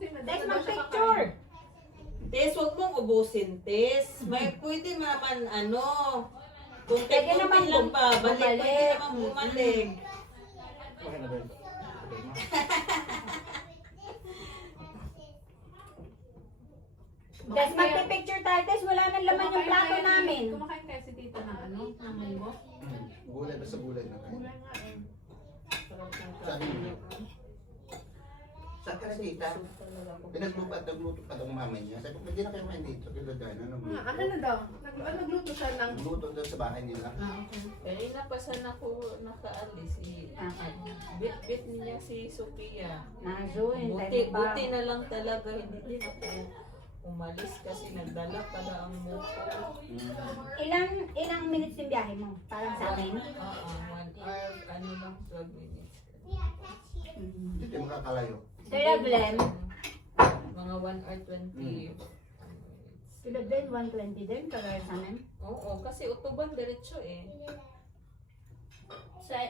Tess, mag-picture! Tess, huwag mong ubusin, Tess. May pwede naman ano. Kung Pwede naman lang pa, balik. Pwede bumalik. naman bumalik. Okay na ba yun? Tess, magpipicture tayo. Tess, wala nang laman yung plato namin. Kumakain kaya si tita ng ano? Ng munggo? Gulay ba sa gulay na kayo? Gulay nga eh. Sarap ng Sabi niyo. Saan ka na tita? Pinagluto at nagluto pa daw mama niya. Sabi ko, pwede na kayo main dito. Kila Dana, Ano na daw? Nagluto siya ng... Nagluto doon sa bahay nila. Okay. Kanina pa sana ako nakaalis. Bit-bit niya si Sophia. Nazo, Buti na lang talaga. Hindi din ako umalis kasi nagdala pala ang moto. Ilang minutes yung biyahe mo? Parang sa akin? 1 hour, ano lang, 12 minutes. Hindi tayo makakalayo. Sir Evelyn, Mga 1 hour 20. sila din, 120 din, kagaya sa amin. Oo, kasi utuban diretso eh.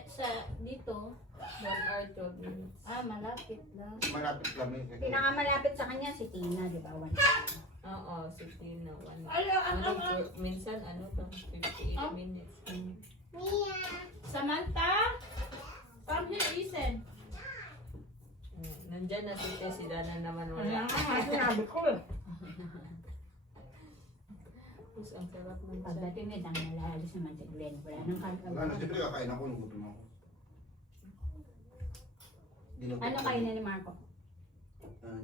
Sa dito, 1 hour 12 minutes. malapit lang. Malapit kami. Pinakamalapit sa kanya si Tina, di ba? Oo, 16 na 1. Minsan ano lang, 58 minutes. Samantha? Come here, listen. Nandyan na si Tess, si Dana naman Wala wala. nga, sinabi ko eh. Tapos ang sarap ng chat. Pagdating nito, ang nalahalis naman si Glenn. Wala nang Ano, kagagawa. siyempre kakain ako, nagutom ako. Dinutom Ano ko. kayo na ni Marco?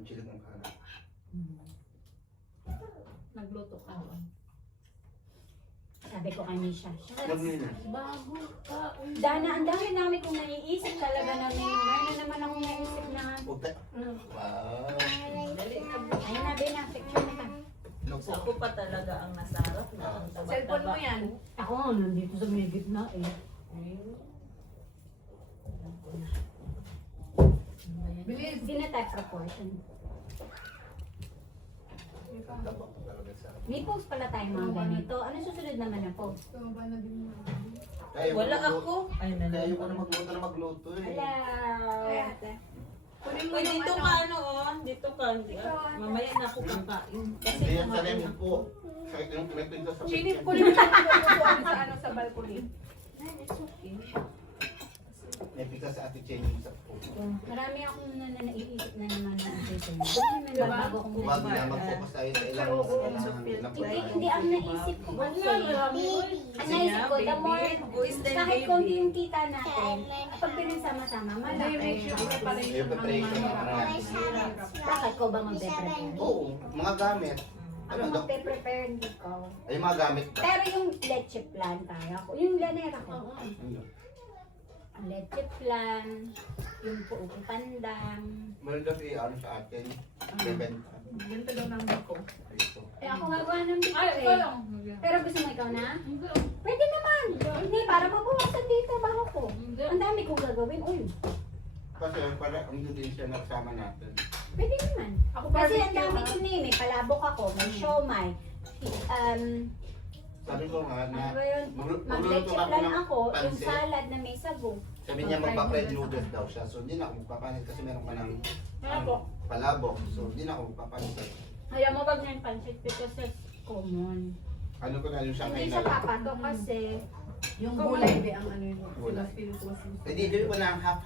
Chili con carne. Nagluto ka. Sabi ko kay Misha, Huwag nyo na. Bago ka. Dana, ang dami namin kung naiisip talaga namin. Meron naman akong naisip na, Huwag tayo. Wow. Dali ka. ayun na, Bina, picture na ka. Loko. Ako pa talaga ang nasarap na ang taba-taba. Cellphone mo yan. Ako, nandito sa may gitna eh. Ayun. Bilis. Hindi na tayo proportion. Tabak talaga sa akin. May post pala tayo mga ganito. Ano susunod naman na post? Tumaba na din mo. Kaya Wala magluto. ako. Ay, Kaya nandun yung ano magluto eh. Hello! Kunin mo Uy, yung dito ano. ka ano oh. Dito ka. Mamaya na ako kakain. Kasi Hindi yan sa kumain lemon ako. po. Kahit yung pinagpin sa Chinip ko yung naglutuan sa ano sa balcony. Ay, it's okay. May pika sa ate Cheney sa po. Marami akong naiisip na naman na dito. May bago akong Huwag na naiisip. mag-focus tayo sa ilang Oo, kailangan ng Hindi ang naisip ko Wag kasi. na, marami. Ang naisip ko, the more, Who is the kahit baby? konti yung kita natin, pag pinagsama-sama, Hindi, malaki. make sure preparation Yung preparation ang ng mahirap. Bakit ko ba magpe-prepare? Oo, mga gamit. Ako Ano daw? magpe-prepare, hindi ko. Ay, mga gamit ba? Pero yung leche plan, kaya ko. Yung lanera ko. Oo. Ano? Ang leche plan, yung puupo pandang. Meron daw ano sa atin. Bebenta. Ganito daw ng bako. Ito. Eh ako gagawa ng picture Ay, ikaw eh. lang. Pero gusto mo ikaw na? Hindi. Pwede naman. Hindi, para mabawasan dito baho ko. Hindi. Ang dami kong gagawin. Uy, Kasi para ang ingredients na nagsama natin. pwede naman. Ako Kasi ang barbecue, dami ha? ko na eh. May palabok ako, may siomay. Sabi ko nga na Ano ba yun? Mag-leche plan ako, yung salad na may sago. Sabi niya magpa-fried noodles daw siya. So hindi na ako magpapanit kasi meron ka ng Palabok. palabok. So hindi na ako magpapanit. Ayaw mo wag na yung pancit because it's common. Ano ko na yung siya Hindi kayo siya na. papato kasi Yung gulay be ang ano yun. Gulay. Philippines. Hindi, bili ko na ang half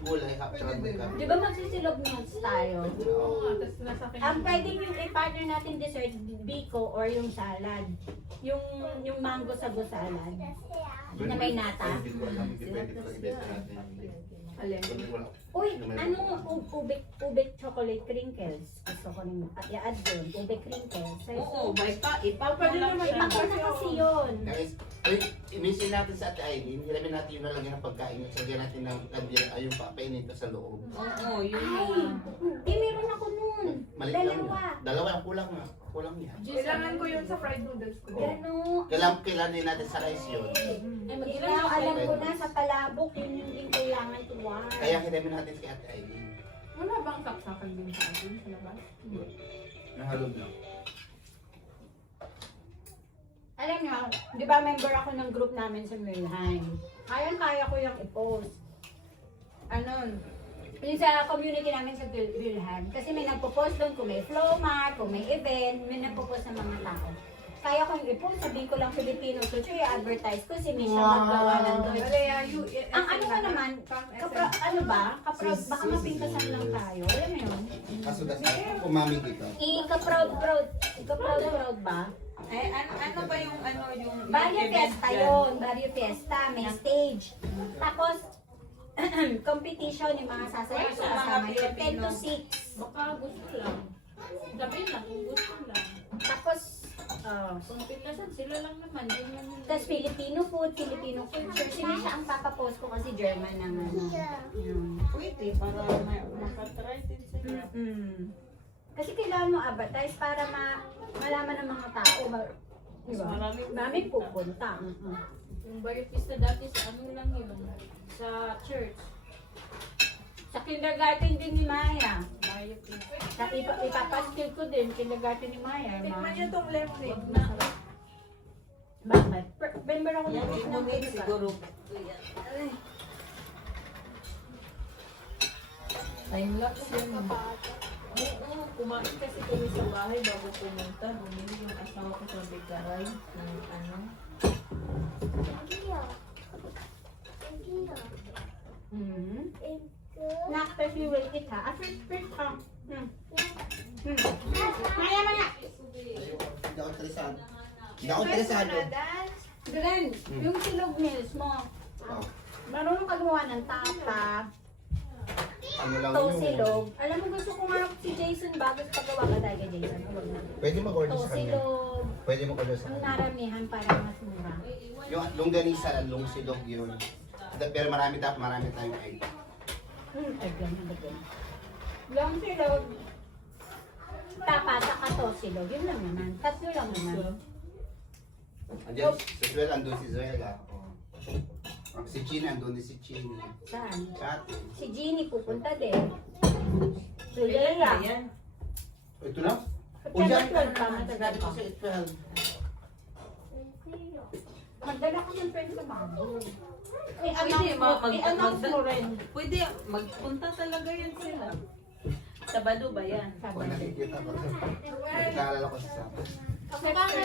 gulay, half sarangka. di ba magsisilog notes tayo? Oo nga, tapos nasa akin. Ang pwede yung i-partner natin dessert, biko or yung salad. Yung mango sago salad. Na may nata. Hindi ko alam, hindi pwede ko ibenta natin. Alin. Hindi ko alam. Uy, anong ubik chocolate crinkles? Gusto ko rin i-add yun. Ubik crinkles. Oo, by pa. Ipaw Pwede lang naman siya. Ako na kasi yun. Guys, ay, imisin natin sa Ate Aileen, ilamin natin yung nalagyan ng pagkain at sagyan natin ng yung papainito sa loob. Oo, yun Ay, na. meron ako nun. Maliit lang Dalawa. yun. Dalawa ang kulang na. Kulang yan. Kailangan ko yun sa fried noodles ko. Gano. Kailangan din natin sa rice yun. Ay, mag-ilan Ikaw, na alam kayo. ko na sa palabok, yun yung din kailangan tuwan. Kaya kinamin natin kay Ate Aileen. Wala bang saksakan din sa atin sa labas? Nahalog na. Alam niyo, di ba member ako ng group namin sa Milheim? Kaya ko yung i-post. Ano, Yung sa community namin sa Wilhelm. Kasi may nagpo-post doon kung may flow mart, kung may event, may nagpo-post ng mga tao. Kaya kong i-post, sabihin ko lang Filipino culture, i-advertise ko si Misha maggawa ng doon. Alea, Ang ano ka naman, ano ba? Baka mapintasan lang tayo. Alam mo yun? Kaso kasi umami dito. Ika-proud ba? Ay, ano ba yung Barrio event Fiesta dyan? yun. Barrio Fiesta. May stage. Tapos, competition yung mga sasayaw Ay, sa sa mga kasama yun. 10 Pilipino. to 6. Baka gusto lang. Sabi lang, kung gusto lang. Tapos, Kung pinasan, sila lang naman. Yun lang yun. tapos Filipino food, Filipino culture. Si Misha ang papapost ko kasi German ng ano. Yun. Pwede, para makatry din sila. Kasi kailangan mo advertise para malaman ng mga tao. Diba? Maraming pupunta. Yung Barrio Fiesta dati sa ano lang yun. Sa church. Sa kindergarten din ni Maya. Barrio Fiesta. Sa ipapaskil ko din, kindergarten ni Maya. Tikman niyo tong lemonade. Bakit? Member ako Yan, ng lemonade siguro. Time lapse yun. Oo, kumain kasi kami sa bahay bago pumunta. Bumili yung asawa ko sa Bigaray ng ano. After you will eat ha. After first Maya, Maya! Hindi ako interesado. Hindi ako interesado. Glenn, yung silog meals mo. Oh, Marunong ka gumawa ng tapa, ano lang to yun. silog. Alam mo, gusto ko nga si Jason Bagos pagawa ka tayo kay Jason. Huwag na. Pwede mag-order To sa kanya. silog. Pwede mag-order sa Ang kanya. naramihan para mas mura. Yung longganisa, silog yun. Pero marami tayong item. Ay, ganyan ba ganyan? Long silog. Tapa, saka to silog. Yun lang naman. Tatlo lang naman. Andiyan, si Zuel, andun si Zuela. Si Chini, andun din si Chini. Saan? Sa atin. Si Jeannie pupunta din. So, Kailan Leia. na yan? Ito na? September 12 pa, Sabi matagal ko pa. sa 12. Magdala ko ng friend sa bago. Pwede, pwede, magpunta talaga yan sila. Sabado ba yan? Kung nakikita ko ito. Naalala ko sa Sabado.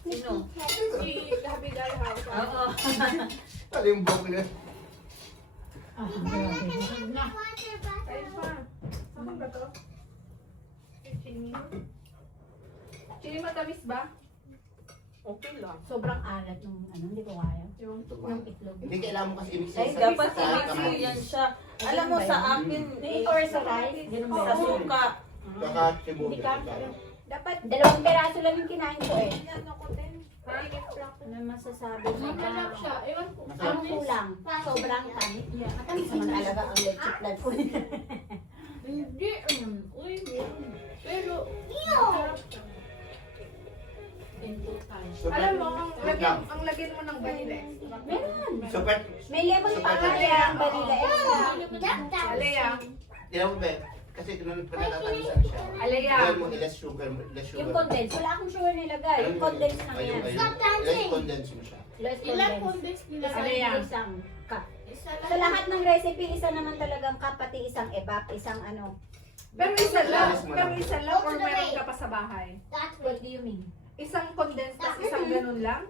Sino? Si Habigay House. Oo. Talimbong na. Kain pa. Saan ba to? Chini. Chini matamis ba? Okay lang. Sobrang alat nung ano, hindi ko kaya. Yung Yung itlog. Hindi kailangan mo kasi i-mix Ay, sa dapat sa i-mix kamatis. yan siya. Alam mo sa akin, Or sa rice, ganun ba? sa suka. Saka sibuyas. Hindi ka. dapat 2 peraso lang yung kinain ko eh. ano ko din. Ano masasabi mo? Masarap siya. Ewan ko. Ang kulang. Sobrang tamis. Matamis naman talaga ang leche plan ko. Hindi. Uy. Pero, masarap siya. In two times. Alam mo, ang lagyan mo ng vanilla extra. Meron. Super. May lemon pa kaya ang vanilla extra. Alea, Ilang ba? Kasi pinatatagisan siya. Alea. Gawin mo less sugar. Yung condensed. Wala akong sugar nilagay. Yung condensed na yan. Ilang condense mo siya. Less Ilan condensed. condense nilagay? Alea. Isang cup. Isa Sa lahat ng recipe, isa naman talagang cup, pati isang evap, isang ano. pero isa lang or meron ka pa sa bahay. What do you mean? Isang condensed tas isang ganun lang.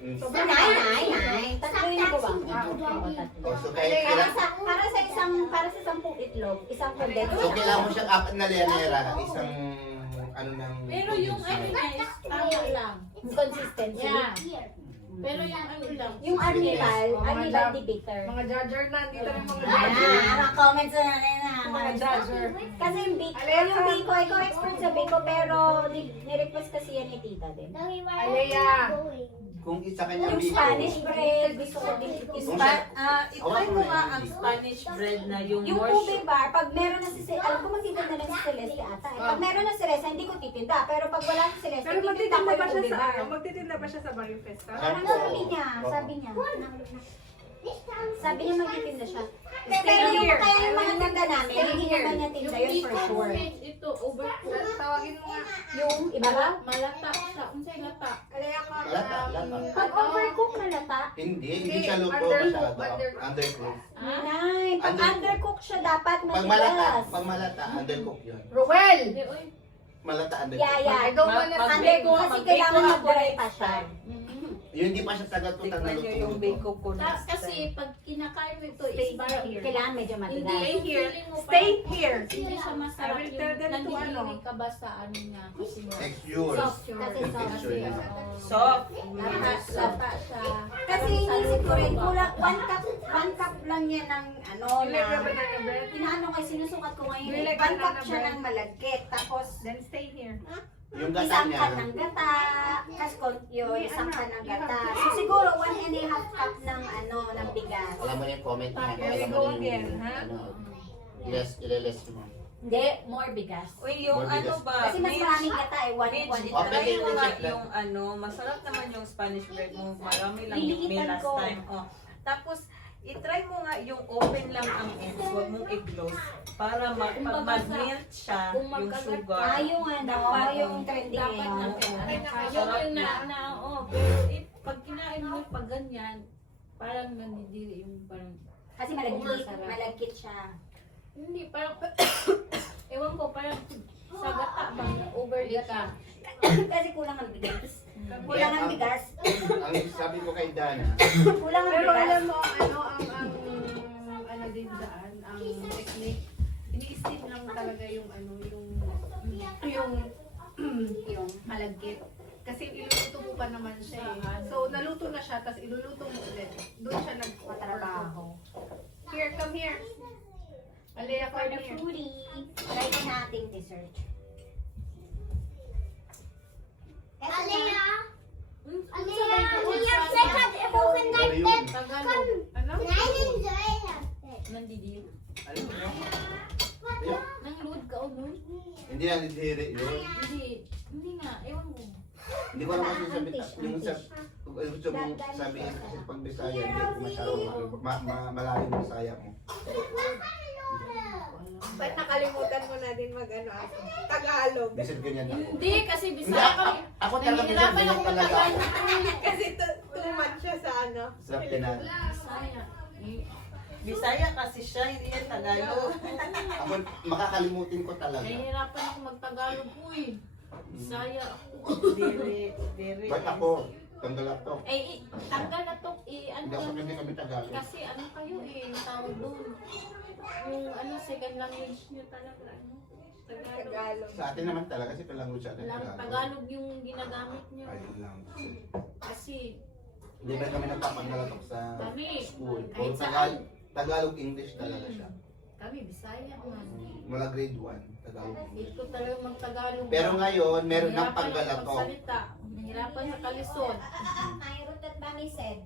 Nine. Tatlo yung gawa. Oo, tatlo. Oh, so kaya Para sa isang itlog, isang condensed. So kailangan mo siyang apat na lianera, isang ano nang Pero yung ano niya is tama lang. Yung consistency. Yeah. Pero yung ano lang. Yung arnibal di bitter. Mga judger na, dito rin mga judger. Mga comments na natin na. Mga judger. Kasi yung biko, ikaw expert sa biko, pero ni-request kasi yan ni tita din. Alea. kung isa kanya Yung Spanish bread, gusto ko din. I-try mo nga ang Spanish bread na yung Yung more ube bar, pag meron na si Celeste, alam ko magtitinda na si Celeste ata. Eh. Pag meron na si Celeste, hindi ko titinda. Pero pag wala si Celeste, Pero titinda ko magtitinda ba yung siya ube sa bar. ano? Magtitinda ba siya sa Barrio Fiesta? Parang sabi niya. Sabi niya magtitinda siya. Pero yung kaya yung mga tinda namin, hindi naman niya tinda yun for sure. dito, overcooked. Tawagin mo nga. Yung iba ba? Malata siya. Unsay lata? Kaya ka, Lata. Pag overcook malata. Hindi siya luto Undercook, masyado. Undercook. Nay, pag Under- undercook siya dapat Pag malata, matigas. undercook yun. Ruel! Hindi, oy. Malata, undercook. Yeah. I don't wanna Pag Under bake ko ko, kasi mag-bake kailangan ko ako mag-dry next pa siya. time. Yung hindi pa siya tagatutang na Tikman nyo yung luto. bake ko next Kasi time. pag kinakain mo ito, Stay is parang here. Kailangan medyo Hindi, matigas. Stay yung here. feeling mo Stay parang here. hindi siya masarap I will tell them to nandidiri ano. ka ba sa ano niya. Kasi nga, Texture. soft Kasi Yung soft texture siya. niya. Soft. Lata siya. Kasi inisip ko rin, kulang, one cup lang yan ng ano You like na, banana bread? inaano ko, sinusukat ko ngayon, You like 1 cup banana siya bread? ng malagkit, tapos Then stay here. Yung gata isang niya. cup ng gata, kaskon yun, May isang ano, cup ng you have gata. to- So siguro 1.5 cup ng ano, ng bigas. Alam mo yung comment niya. Here we Alam mo go yung again, ha? ano, iles mo. Hindi, more bigas. Uy, yung More ano bigas. ba? Kasi mas maraming gata eh, 1 Mitch, Okay, try mo nga check lang. yung ano, masarap naman yung Spanish bread mo. Marami lang yung Liliitan meal last ko. time. Oh. Tapos, itry mo nga yung open lang ang ends, huwag mong i-close. Para pag Kumbaga mag-melt siya, kung yung magkagat sugar. yung ano, yung trending Dapat ngayon. na yung pero pag kinain mo pag ganyan, parang nandidiri yung parang, Kasi malagkit, Masarap. malagkit siya. hindi, parang, ewan ko, parang sa gata ba, over ka. Kasi kulang ang bigas. Kulang ang bigas. Ang sabi ko kay Dana, Kulang ang Pero bigas. alam mo, ano din daan, ang technique, ini-steam lang talaga yung Yung malagkit. Kasi iluluto mo pa naman siya eh. So, naluto na siya, tapos iluluto mo ulit. Doon siya nagtatrabaho. Here, come here. Alea, for come the here. fruity, try ko nating dessert. Alea, Hmm? pero yun. Tagalog, Ano? nandidiri. Ano yun? Ayun. Nang load ka o nun? Hindi na nidiri yun. Hindi nga, ewan ko. Hindi ko naman sinasabi yung sa kung gusto mong sabihin kasi pag Bisaya hindi ko masyadong malalim yung Bisaya mo. Ba't nakalimutan mo na din mag-ano ako? Tagalog. Bisan ganyan ako. Hindi, kasi Hindi, Bisaya kami. ako talaga bisan Nahihirapan ganyan ako talaga. mag-Tagalog. Kasi tuman siya sa ano. Sa Pinas. Bisaya. Bisaya kasi siya, hindi yan Tagalog. Ako makakalimutin ko talaga. Nahihirapan ako mag-Tagalog. Uy, Bisaya ako. Diri. Ba't ako? Tanggalak to. Tanggal na to. Hindi ako hindi kami Tagalog. Kasi ano kayo tawag doon. Yung second language nyo talaga. Tagalog. Tagalog. Sa atin naman talaga kasi language sa atin Tagalog yung ginagamit nyo. Ayun lang. Kasi, Hindi ba kami nagpapangalatok sa kami, school? kahit Puro saan, Tagalog English talaga siya. kami Bisaya man. Mula grade 1, Tagalog Hindi English. ko talaga mag-Tagalog. Pero ngayon, meron ng Nahirapan ako panggalatok. magsalita. Nahirapan sa kalisod. My root that Mami said,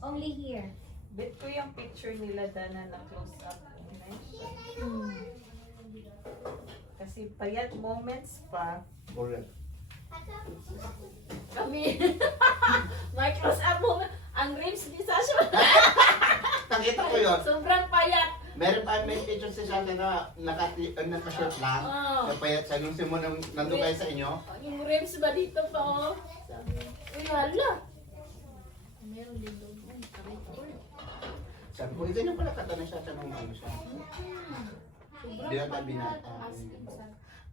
only here. Bet ko yung picture nila Dana na close up. Kasi payat moments pa. Correct. Kami, may close up mo. Ang ribs ni Sasha. Nakita ko yun. Sobrang payat. Meron pa may picture si Sasha na naka-shirt lang. Oh. Napayat sa nung simon nang nandun kayo sa inyo. Yung ribs ba dito pa oh? Sabi, uy hala. Meron din doon. Ay, sabi ko. Sabi ko, ito na pala kata na siya nung ano siya. Sobrang Di na payat. binata. As in,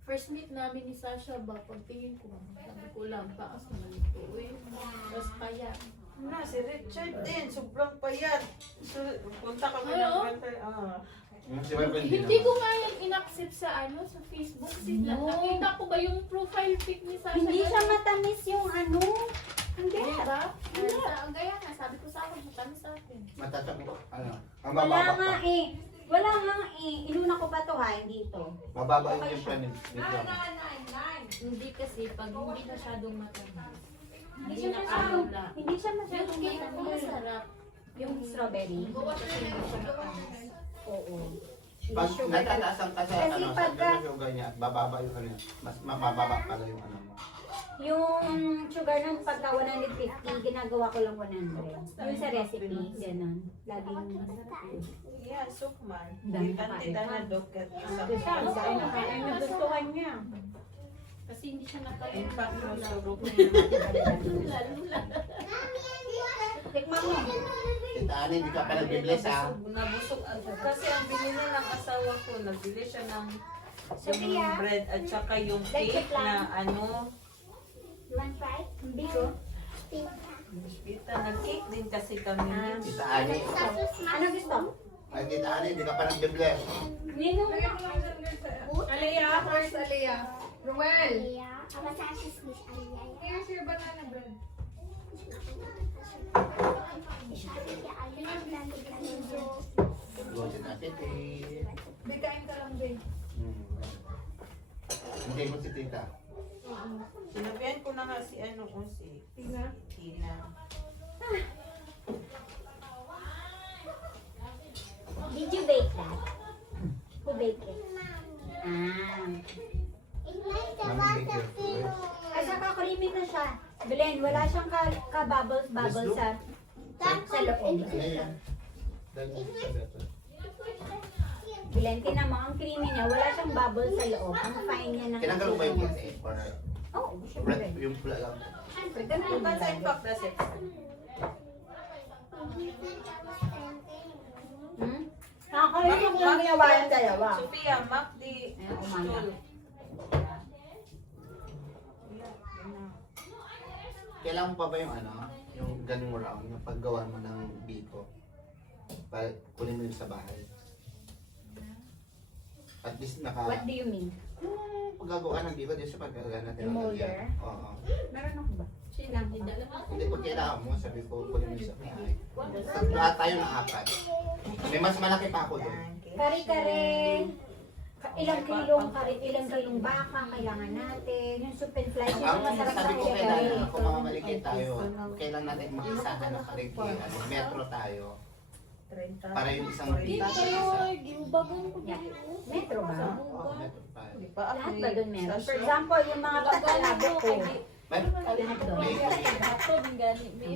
first meet namin ni Sasha ba, pagtingin ko, sabi ko lang, taas naman ito. Uy, mas payat. Na, si Richard din, sobrang payat. So, punta kami Ano? ng winter. Si Marvin din Hindi ko naman. nga yan in-accept sa sa Facebook. Nakita ko ba yung profile pic ni Sasha? Hindi siya matamis yung ano. Hindi. Diba? Gaya nga, sabi ko sa akin, matamis sa akin. Matatag ko. Ano? Ang Wala mababa nga pa. eh. Wala nga eh. Inuna ko pa to ha, hindi to. Mababa yung timpla ni Nito. Hindi kasi, pag hindi masyadong matamis, Hindi hindi siya masyadong, nakakawala. hindi siya Yung masyadong cake ko matamis. masarap. Yung strawberry. Kasi hindi siya matamis. Oo. Pag Hindi sugar. natataasan ka sa Kasi ano, sa pagka- sugar niya at bababa yung ano, mas mababa pala yung ano mo. Yung sugar ng pagka 150, ginagawa ko lang 100. Yung sa recipe, ganun. Laging masarap yun. Yeah, sukman. Dami Kanti kain. na doket. Kasi ang dami na kain na gustuhan niya. Kasi hindi siya nakain. In fact, surok Tikman mo. Tita Ani, hindi ka pa nagbibless ha. Nabusog ako. Kasi ang binili ng asawa ko, nagbili siya ng Sophia. yung bread at saka yung Like cake it lang. na ano, You want fry? Bigo. biskita. Nag-cake din kasi kami. Tita Ani, Ano gusto? ay Tita Ani, hindi ka pa nagbibless. Nino? Lagyan mo lang dyan, girls. Alea, first Alea. Ruel. Here's your banana bread. Go Tita Titi. Bigkain ka lang, babe. Hindi mo si Tita. Sinabihan ko na nga si ano ko si Tina. Tina. Did you bake that? Who baked it? Ah. Mami, make your food. Ay, saka creamy na siya. Belen, wala siyang ka-bubbles sa loob. Ano yan? Dahil mo sa beto. Belen, tinan mo, ang creamy niya, wala siyang bubbles sa loob. Ang fine niya ng Tinanggal mo ba yung puti? Or Oo, syempre. yung pula lang? Syempre, ganun Kung yung sa impact na sex. Hmm? Nakakalimutan ko lang ginawa yung dalawa. Sophia, map di Ayan, umanda. stool. Kailangan mo pa ba yung ano? Yung ganung round, yung paggawa mo ng biko? Para kunin mo yun sa bahay. At least What do you mean? Paggagawa ng biko, di sa pagkagawa natin. Yung molder? Oo. Meron ako ba? Hindi ko kailangan mo, sabi ko, kunin mo yun sa bahay. Lahat tayo ng apat. May mas malaki pa ako doon. Kare-kare. Ilang kilong baka kailangan natin. Yung soup and flies, Ang yung masarap sabi sa ko kare-kare. kailangan, kung mga maligid tayo, kailan natin mag-isahan ng karigyan, metro tayo. 30. Para yung isang Sorry. biko sa isa. Ginubagan ko Yeah. Metro ba? Oo, metro tayo. Di pa ako Lahat eh. ba doon meron? Sa For shop. example, yung mga katalabo ko. Meron Lahat doon. may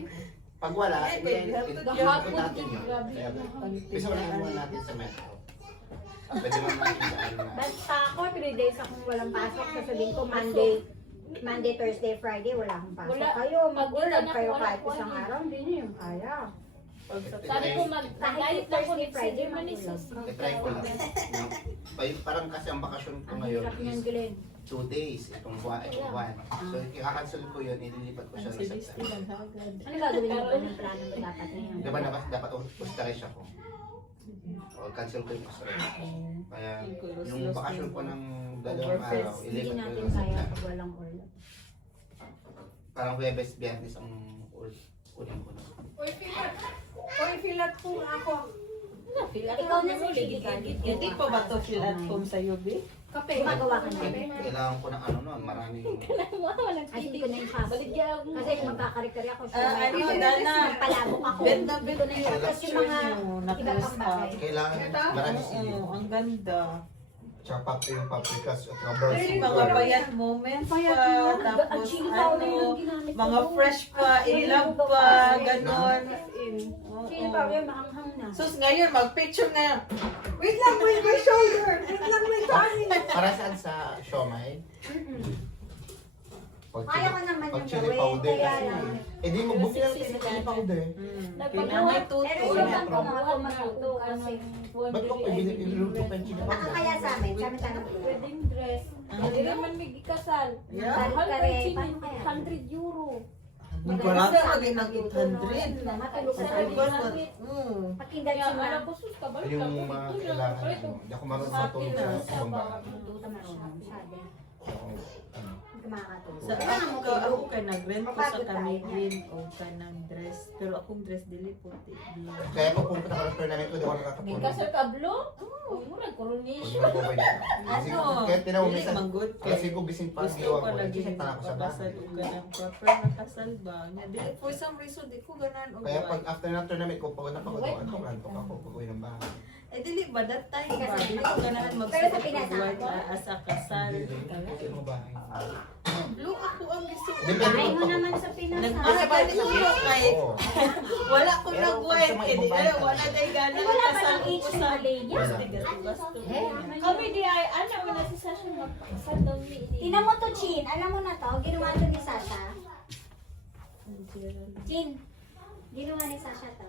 pag wala, Ay, babe, you have to ikot do- natin yun. Kaya, bisa wala mo natin sa metro. Pwede mo natin sa ano na. Basta ako, 3 days akong walang pasok. Sasabihin ko, Monday, Thursday, Friday, wala akong pasok. Wala. Kayo, mag-urlab Mag-urlab kayo ako, kahit wala isang ko, araw. Hindi niyo yung kaya. Sabi ko mag-diet ako Thursday, Friday, Manisus. I-try ko lang. Parang kasi ang bakasyon ko Ang ngayon hirap niyan, is Glenn. 2 days, itong buwan. So, ikakancel ko yun, ililipat ko siya sa September. Ano gagawin mo? Anong plano mo dapat ngayon? Diba dapat ustarish ako? O, cancel ko yung ustarish. Kaya, yung bakasyon ko ng 2 araw, Hindi ilipat ko natin yun sa kaya September. pag walang urlab. Parang Huwebes, Biyernes ang ulit ko na. Oy, filat po ako. Ikaw na sa Hindi pa ba to fill at home sa UB? Kape. Gumagawa ka na. Kailangan ko ng ano nun, maraming... Ay, hindi ko na yung pasok. Kasi magkakari-kari ako. Ano, Dana? Palabok ako. Bet Hindi ko na yung Tapos yung mga iba pang bagay. Kailangan maraming sili. Oo, ang ganda. Tsaka yung paprikas at mga Kasi mga bayat moments pa, Ang tapos chili powder ano, yung ginamit ko. mga fresh pa, in love pa, ganon. Oo. Chili powder, maanghang na. Sus, ngayon, mag-picture na. Wait lang, wait my shoulder. Wait lang, my tummy. Para saan sa siomay? Pag Kaya ko naman pag yung chili gawin, powder kaya kasi. lang. Eh di magbuki lang tayo ng chili powder. Kailangan may Pero tuto. yung bang ko mga tumatuto kasi Ba't ko iluluto pa yung chili baka powder? kaya sa amin, sa amin tanong. Wedding dress. Hindi naman may ikasal. Yeah. Kare-kare, paano kaya? 100 euro. Marami lagi ng 800. Matulog sa Ay, amin. bakit? Pakinggan Kaya si alam ma'am. ko, sus, kabalik Yung ka. mga kailangan ano, hindi ako marunong matulog sa ibang bahay. Tuta marunong, sabi. Hindi ka makakatulog. Sa Kaya nga mo ako kay nag-rent ko sa Mapagod tayo. Camiguin o ka ng dress. Pero akong dress dili puti. Kaya pag pumunta ka ng tournament ko, di ako May nakakatulog. kasal kablo? Oo, mura, Pag coronation. nag-over na. Kasi Ano? kahit tinawag Dili minsan, man good. alas 5 gising pa, Gusto ginawa ko ko. lagi Kasi tala ko sa kasal bahay. o ka ng proper na kasal ba? Nga, dili, for some reason, di ko ganan o Kaya why. pag after ng tournament ko, pag napagod ako, antok ako pag uwi ng bahay. Eh dili ba that time ba? Kasi Dili ko ganahan Pero sa magsuot Pinas, og white as a kasal. Blue ako ang gusto ko. Ay mo naman sa Pinas. ha? Nagpasabay ko kay Oo. wala ko Pero nag-white kung eh. Di ibabay ka. wala day gana Ay, wala pa kasal ng ko age sa ng Alenia. Basto. Eh, Kami di ay, ano, wala si Sasha magpakasal daw ni Tingnan mo to, Chin. Alam mo na to, ginawa to ni Sasha. Chin, ginawa ni Sasha to.